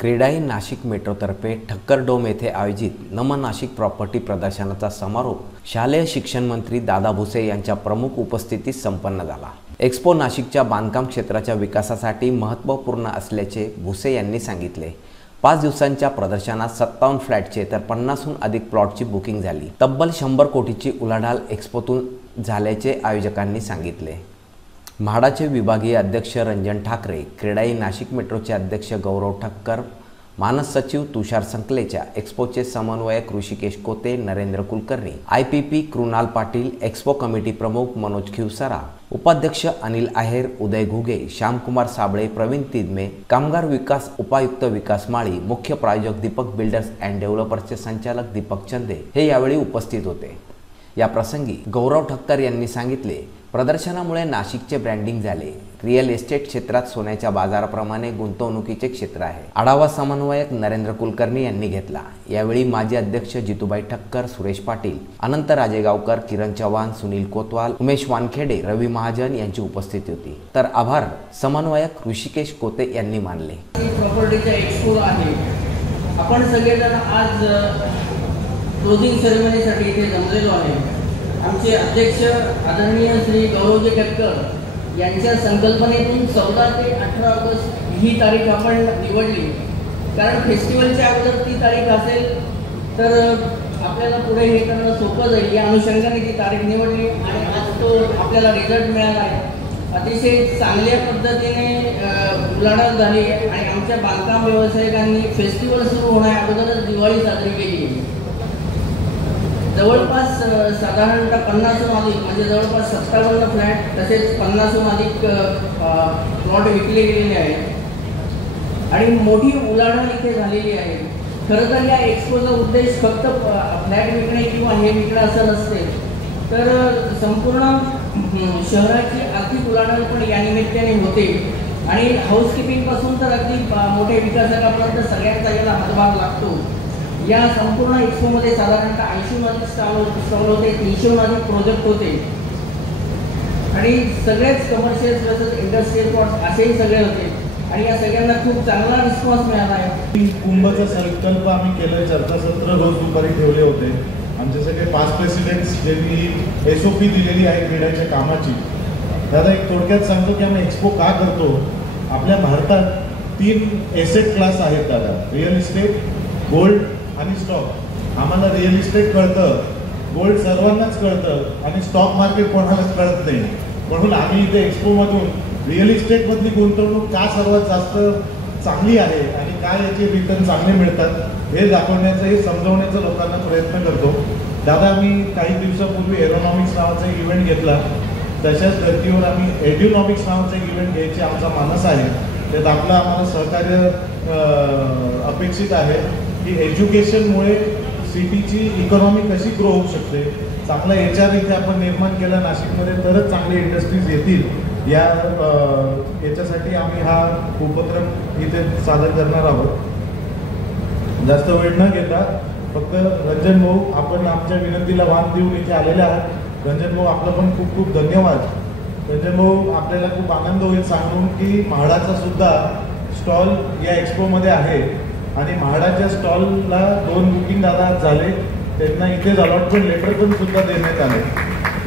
CREDAI Nashik मेट्रोतर्फे Thakkar dome येथे आयोजित नमन Nashik property प्रदर्शनाचा समारोप शालेय शिक्षण मंत्री दादा भुसे यांच्या प्रमुख उपस्थितीत संपन्न झाला। एक्स्पो नाशिकच्या बांधकाम क्षेत्राच्या विकासासाठी महत्त्वपूर्ण असल्याचे भुसे यांनी सांगितले। 5 दिवसांच्या प्रदर्शनात 57 फ्लॅटचे तर 50हून अधिक प्लॉटची बुकिंग झाली। तब्बल 100 कोटीची उलाढाल एक्स्पोतून झाल्याचे आयोजकांनी सांगितले। म्हाडाचे विभागीय अध्यक्ष रंजन ठाकरे, क्रीडाई नाशिक मेट्रोचे अध्यक्ष गौरव ठक्कर, मानस सचिव तुषार संकलेचा, एक्स्पोचे समन्वयक Rishikesh Kote, Narendra Kulkarni, IPP Krunal Patil, expo committee प्रमुख मनोज खिवसरा, उपाध्यक्ष अनिल आहेर, उदय घुगे, श्यामकुमार साबळे, प्रवीण तिदमे, कामगार विकास उपायुक्त विकास माळी, मुख्य प्रायोजक दीपक बिल्डर्स अँड डेव्हलपर्सचे संचालक दीपक चंदे हे यावेळी उपस्थित होते। या प्रसंगी गौरव ठक्कर यांनी सांगितले, प्रदर्शनामुळे नाशिकचे ब्रँडिंग झाले। रिअल इस्टेट क्षेत्रात सोन्याच्या बाजाराप्रमाणे गुंतवणुकीचे क्षेत्र आहे। आढावा समन्वयक नरेंद्र कुलकर्णी यांनी घेतला। यावेळी माजी अध्यक्ष जितूबाई ठक्कर, सुरेश पाटील, अनंत राजेगावकर, किरण चव्हाण, सुनील कोतवाल, उमेश वानखेडे, रवी महाजन यांची उपस्थिती होती। तर आभार समन्वयक ऋषिकेश कोते यांनी मानले। प्रॉपर्टीचा एक्स्पो आहे। आपण सगळेजण आज क्लोजिंग सेरेमनीसाठी इथे जमलेलो आहे। आमचे अध्यक्ष आदरणीय श्री गौरवजी ठक्कर यांच्या संकल्पनेतून 14 ते 18 ऑगस्ट ही तारीख आपण निवडली, कारण फेस्टिवलच्या अगोदर ती तारीख असेल तर आपल्याला पुढे हे करणं सोपं जाईल। या अनुषंगाने ती तारीख निवडली आणि आज तो आपल्याला रिझल्ट मिळाला आहे। अतिशय चांगल्या पद्धतीने उलाढाल झाली आणि आमच्या बांधकाम व्यावसायिकांनी फेस्टिवल सुरू होण्या अगोदरच दिवाळी साजरी केली। जवळपास साधारणतः 50हून अधिक म्हणजे जवळपास 57 फ्लॅट तसेच 50हून अधिक प्लॉट विकले गेलेले आहेत आणि मोठी उलाढाल इथे झालेली आहे। खरं तर या एक्स्पोचा उद्देश फक्त फ्लॅट विकणे किंवा हे विकणं असं नसते, तर संपूर्ण शहराची आर्थिक उलाढाल पण या निमित्ताने होते आणि हाऊसकीपिंगपासून तर अगदी मोठ्या विकासकापर्यंत सगळ्यांचा याला हातभार लागतो। या संपूर्ण एक्स्पोमध्ये साधारणतः 80हून अधिक स्टॉल होते, 300हून अधिक प्रोजेक्ट होते आणि सगळेच कमर्शियल तसेच इंडस्ट्रियल प्लॉट असेही सगळे होते आणि या सगळ्यांना खूप चांगला रिस्पॉन्स मिळाला आहे। कुंभचा संकल्प आम्ही केलं, चर्चासत्र रोज दुपारी ठेवले होते। आमचे सगळे 5 प्रेसिडेंट्स ज्यांनी SOP दिलेली आहे क्रीडाच्या कामाची। दादा एक थोडक्यात सांगतो की आम्ही एक्स्पो का करतो। आपल्या भारतात 3 एसेट क्लास आहेत दादा, रिअल इस्टेट, गोल्ड आणि स्टॉक। आम्हाला रिअल इस्टेट कळतं, गोल्ड सर्वांनाच कळतं आणि स्टॉक मार्केट कोणालाच कळत नाही। म्हणून आम्ही इथे एक्स्पोमधून रिअल इस्टेटमधली गुंतवणूक का सर्वात जास्त चांगली आहे आणि काय याचे रिटर्न चांगले मिळतात हे दाखवण्याचं, हे समजवण्याचा लोकांना प्रयत्न करतो। दादा आम्ही काही दिवसापूर्वी एरोनॉमिक्स नावाचा एक इव्हेंट घेतला, तशाच धर्तीवर आम्ही एड्युनॉमिक्स नावाचा एक इव्हेंट घ्यायचे आमचा मानस आहे। त्यात आपलं आम्हाला सहकार्य अपेक्षित आहे की एज्युकेशनमुळे सिटीची इकॉनॉमी कशी ग्रो होऊ शकते, चांगला HR इथे आपण निर्माण केला नाशिकमध्ये तरच चांगले इंडस्ट्रीज येतील। याच्यासाठी आम्ही हा उपक्रम इथे सादर करणार आहोत। जास्त वेळ न घेता फक्त रंजन भाऊ, आपण आमच्या विनंतीला मान देऊन इथे आलेले आहात। रंजन भाऊ आपलं पण खूप खूप धन्यवाद। रंजन भाऊ आपल्याला खूप आनंद होईल सांगून की म्हाडाचा सुद्धा स्टॉल या एक्स्पोमध्ये आहे आणि म्हाडाच्या स्टॉलला 2 बुकिंग दादा झाले, त्यांना इथेच अलॉटमेंट लेटर पण सुद्धा देण्यात आले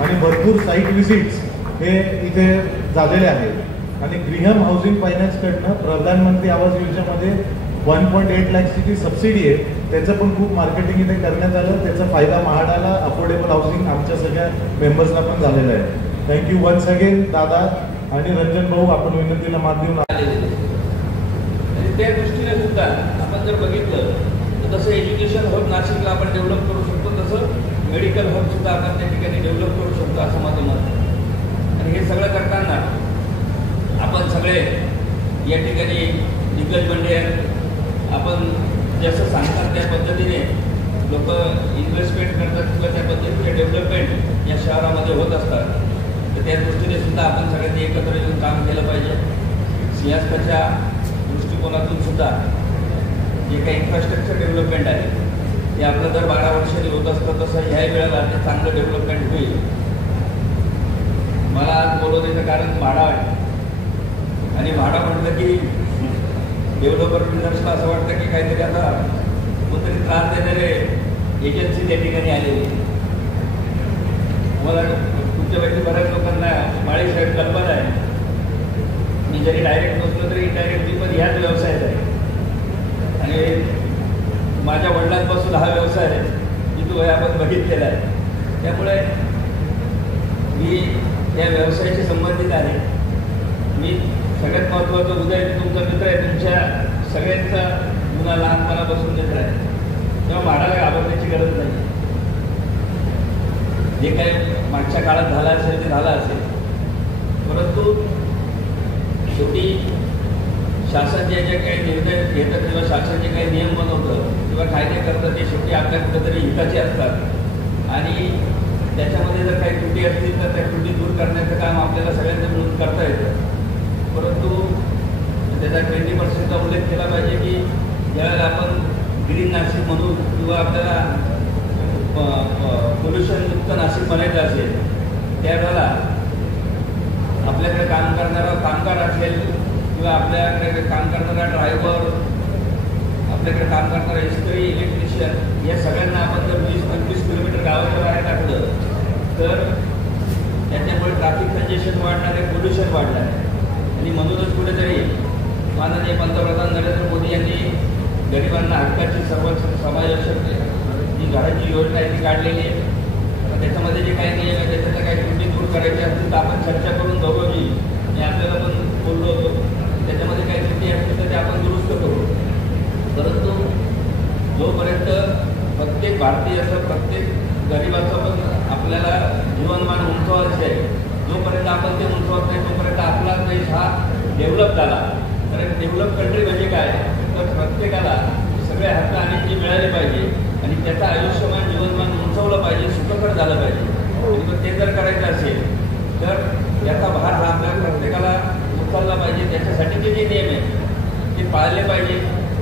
आणि भरपूर साईट व्हिजिट्स हे इथे झालेले आहेत आणि ग्रीहम हाऊसिंग फायनान्सकडनं प्रधानमंत्री आवास योजनेमध्ये 1.8 लाखची जी सबसिडी आहे त्याचं पण खूप मार्केटिंग इथे करण्यात आलं। त्याचा फायदा म्हाडाला, अफोर्डेबल हाऊसिंग आमच्या सगळ्या मेंबर्सला पण झालेला आहे। थँक्यू वन्स अगेन दादा आणि रंजन भाऊ, आपण विनंतीला मान देऊन त्या दृष्टीने सुद्धा आपण जर बघितलं तर तसं एज्युकेशन हब नाशिकला आपण डेव्हलप करू शकतो, तसं मेडिकल हब सुद्धा आपण त्या ठिकाणी डेव्हलप करू शकतो असं माझं मत आहे। आणि हे सगळं करताना आपण सगळे या ठिकाणी दिग्गज मंडळी आपण जसं सांगतात त्या पद्धतीने लोक इन्व्हेस्टमेंट करतात किंवा त्या पद्धतीने डेव्हलपमेंट या शहरामध्ये होत असतात, तर त्या दृष्टीने सुद्धा आपण सगळ्यांनी एकत्र येऊन काम केलं पाहिजे। सिंहासनाच्या दृष्टिकोनातून सुद्धा जे काही इन्फ्रास्ट्रक्चर डेव्हलपमेंट आहे ते आपलं दर 12 वर्षांनी होत असतं, तसं ह्याही वेळेला ते चांगलं डेव्हलपमेंट होईल। मला आज बोलवण्याचं कारण म्हाडा आहे आणि म्हाडा म्हटलं की डेव्हलपर बिल्डर्सला असं वाटतं की काहीतरी आता कोणतरी त्रास देणारे एजन्सी त्या ठिकाणी आलेली. मला तुमच्यापैकी बऱ्याच लोकांना माळी साहेब कल्पना आहे. मी जरी डायरेक्ट नसलो तरी इनडायरेक्टली पण ह्याच व्यवसायात आहे आणि माझ्या वडिलांपासून हा व्यवसाय मी तो आपण बघितलेला आहे. त्यामुळे मी या व्यवसायाशी संबंधित आहे. मी सगळ्यात महत्त्वाचं उदय तुमचा मित्र आहे, तुमच्या सगळ्यांचा जुना लहानपणापासून मित्र आहे, तेव्हा भाडाला घाबरण्याची गरज नाही. जे काही मागच्या काळात झालं असेल ते झालं असेल, परंतु शेवटी शासन जे काही निर्णय घेतं किंवा शासन जे काही नियम बनवतं किंवा कायदे करतं ते शेवटी आपल्या कुठेतरी हिताचे असतात आणि त्याच्यामध्ये जर काही त्रुटी असतील तर त्या त्रुटी दूर करण्याचं काम आपल्याला सगळ्यांना मिळून करता येतं. परंतु त्याचा 20% उल्लेख केला पाहिजे की ज्यावेळेला आपण ग्रीन नाशिक म्हणून किंवा आपल्याला पोल्युशनमुक्त नाशिक बनायचं असेल त्यावेळेला आपल्याकडे काम करणारा कामगार असेल किंवा आपल्याकडे काम करणारा ड्रायव्हर, आपल्याकडे काम करणारा इस्त्री, इलेक्ट्रिशियन या सगळ्यांना आपण जर 20-25 किलोमीटर गावाच्या बाहेर टाकलं तर त्याच्यामुळे ट्रॅफिक कंजेशन वाढणार आहे, पोल्युशन वाढणार आहे. आणि म्हणूनच कुठेतरी माननीय पंतप्रधान नरेंद्र मोदी यांनी गरिबांना हक्काची समावेशक जी घराची योजना आहे ती काढलेली आहे. त्याच्यामध्ये जे काही नियम आहे त्याच्यातल्या काही त्रुटी दूर करायच्या असतील तर आपण चर्चा करून बघूची. मी आपल्याला पण बोललो होतो त्याच्यामध्ये काही त्रुटी असतील तर ते आपण दुरुस्त करू. परंतु जोपर्यंत प्रत्येक भारतीयाचं, प्रत्येक गरिबाचं पण आपल्याला जीवनमान उंचवायचं आहे, जोपर्यंत आपण ते उंचवत नाही तोपर्यंत आपला देश हा डेव्हलप झाला. कारण डेव्हलप कंट्री म्हणजे काय तर प्रत्येकाला सगळे हक्क आणि जे मिळाले पाहिजे आणि त्याचं आयुष्यमान जीवनमान उंचवलं पाहिजे, सुखकर झालं पाहिजे. आणि ते जर करायचं असेल तर याचा भार हा आपल्या प्रत्येकाला उचलला पाहिजे. त्याच्यासाठी जे नियम आहेत ते पाळले पाहिजे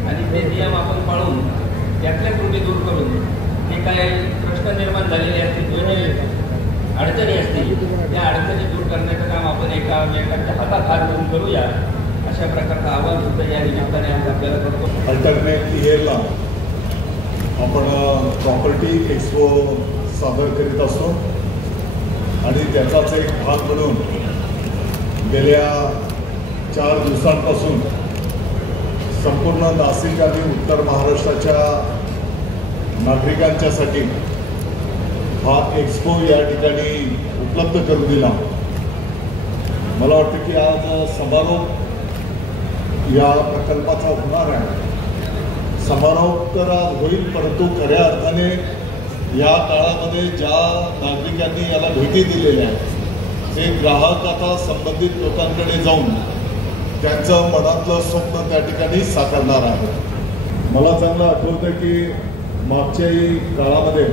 आणि ते नियम आपण पाळून त्यातल्या त्रुटी दूर करून जे काही प्रश्न निर्माण झालेले असतील, जे अडचणी असतील त्या अडचणी दूर करण्याचं काम आपण एकाच्या हातात हात घेऊन करूया अशा प्रकारचं आवाहन सुद्धा या निमित्ताने आपल्याला करतो. अल्टरनेट इयरला आपण प्रॉपर्टी एक्सपो सादर करीत असतो आणि त्याचाच एक भाग म्हणून गेल्या 4 दिवसांपासून संपूर्ण नाशिक आणि उत्तर महाराष्ट्राच्या नागरिकांच्यासाठी हा एक्सपो या ठिकाणी उपलब्ध करून दिला. मला वाटतं की आज समारोप या प्रकल्पाचा होणार आहे. समारोप तर आज होईल, परंतु खऱ्या अर्थाने या काळामध्ये ज्या नागरिकांनी याला भेटी दिलेल्या आहेत ते ग्राहक आता संबंधित लोकांकडे जाऊन त्यांचं मनातलं स्वप्न त्या ठिकाणी साकारणार आहे. मला चांगलं आठवतं की मागच्याही काळामध्ये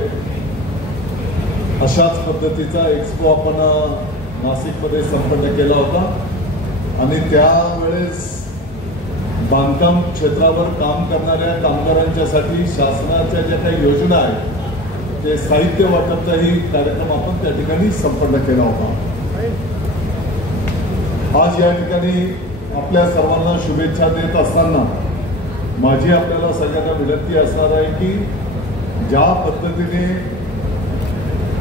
अशाच पद्धतीचा एक्सपो आपण नाशिकमध्ये संपन्न केला होता आणि त्यावेळेस बांधकाम क्षेत्रावर काम करणाऱ्या कामगारांच्यासाठी शासनाच्या ज्या काही योजना आहेत ते साहित्य वाटपचाही कार्यक्रम आपण त्या ठिकाणी संपन्न केला होता. आज या ठिकाणी आपल्या सर्वांना शुभेच्छा देत असताना माझी आपल्याला सगळ्यांना विनंती असणार आहे की ज्या पद्धतीने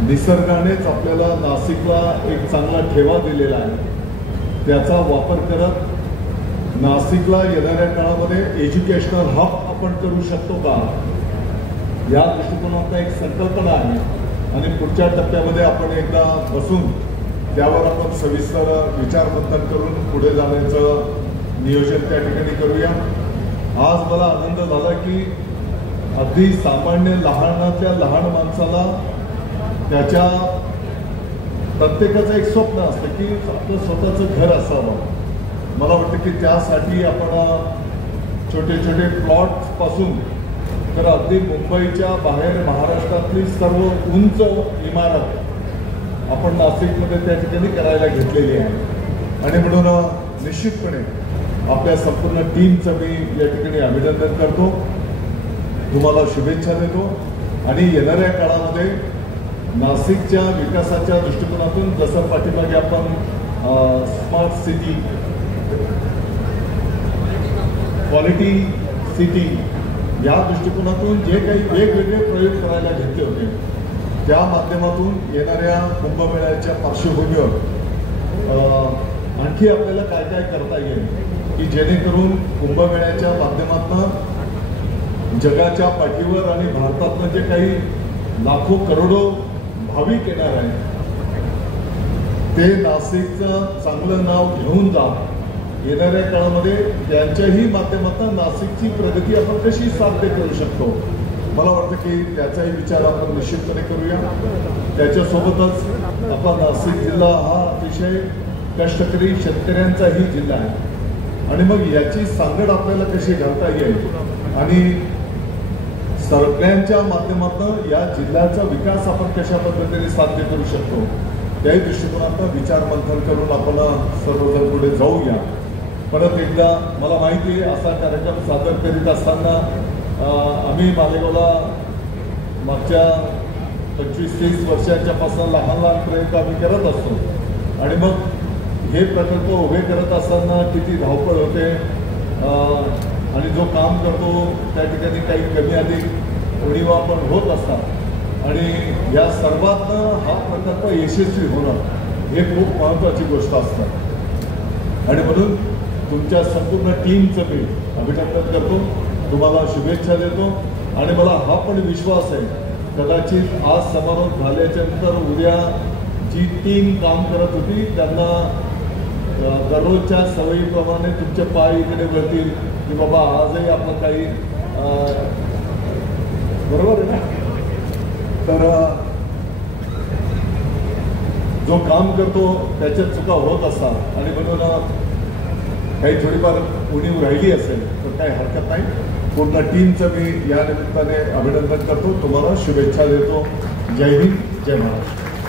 निसर्गानेच आपल्याला नाशिकला एक चांगला ठेवा दिलेला आहे त्याचा वापर करत नाशिकला येणाऱ्या काळामध्ये एज्युकेशनल हब आपण करू शकतो का या दृष्टिकोनातून एक संकल्पना आहे आणि पुढच्या टप्प्यामध्ये आपण एकदा बसून त्यावर आपण सविस्तर विचारमंथन करून पुढे जाण्याचं नियोजन त्या ठिकाणी करूया. आज मला आनंद झाला की अगदी सामान्य लहानातल्या लहान माणसाला त्याच्या प्रत्येकाचं एक स्वप्न असतं की आपलं स्वतःचं घर असावं. मला वाटतं की त्यासाठी आपण छोटे छोटे प्लॉट्सपासून तर अगदी मुंबईच्या बाहेर महाराष्ट्रातली सर्व उंच इमारत आपण नाशिकमध्ये त्या ठिकाणी करायला घेतलेली आहे आणि म्हणून निश्चितपणे आपल्या संपूर्ण टीमचं मी या ठिकाणी अभिनंदन करतो, तुम्हाला शुभेच्छा देतो आणि येणाऱ्या काळामध्ये नाशिकच्या विकासाच्या दृष्टिकोनातून जसं पाठीमागे आपण स्मार्ट सिटी क्वालिटी सिटी या दृष्टिकोनातून जे काही वेगवेगळे प्रयोग करायला घेतले होते त्या माध्यमातून येणाऱ्या कुंभमेळ्याच्या पार्श्वभूमीवर आणखी आपल्याला काय काय करता येईल की जेणेकरून कुंभमेळ्याच्या माध्यमातून जगाच्या पाठीवर आणि भारतातनं जे काही लाखो करोडो भाविक येणार आहेत ते नाशिकचं चांगलं नाव घेऊन जा. येणाऱ्या काळामध्ये त्यांच्याही माध्यमातून नाशिकची प्रगती आपण कशी साध्य करू शकतो मला वाटतं की त्याचाही विचार आपण निश्चितपणे करूया. त्याच्यासोबतच आपला नाशिक जिल्हा हा अतिशय कष्टकरी शेतकऱ्यांचाही जिल्हा आहे आणि मग याची सांगड आपल्याला कशी घालता येईल आणि सगळ्यांच्या माध्यमातून या जिल्ह्याचा विकास आपण कशा पद्धतीने साध्य करू शकतो त्याही दृष्टिकोनातून विचार मंथन करून आपण सर्वजण पुढे जाऊया. परत एकदा मला माहिती आहे असा कार्यक्रम सादर करीत असताना आम्ही मालेगावला मागच्या 25-30 वर्षांच्यापासून लहान लहान प्रयोग आम्ही करत असतो आणि मग हे प्रकल्प उभे करत असताना किती धावपळ होते आणि जो काम करतो त्या ठिकाणी काही कमी अधिक उणीवा पण होत असतात आणि या सर्वातनं हा प्रकल्प यशस्वी होणं हे खूप महत्त्वाची गोष्ट असतात आणि म्हणून तुमच्या संपूर्ण टीमचं मी अभिनंदन करतो, तुम्हाला शुभेच्छा देतो आणि मला हा पण विश्वास आहे कदाचित आज समारोप झाल्याच्या नंतर उद्या जी टीम काम करत होती त्यांना दररोजच्या सवयीप्रमाणे तुमचे पाय इकडे वळतील की बाबा आजही आपण काही बरोबर आहे ना. तर जो काम करतो त्याच्यात चुका होत असतात आणि म्हणून काही थोडीफार उणीव राहिली असेल तर काही हरकत नाही. पूर्ण टीमचं मी या निमित्ताने अभिनंदन करतो, तुम्हाला शुभेच्छा देतो. जय हिंद, जय महाराष्ट्र.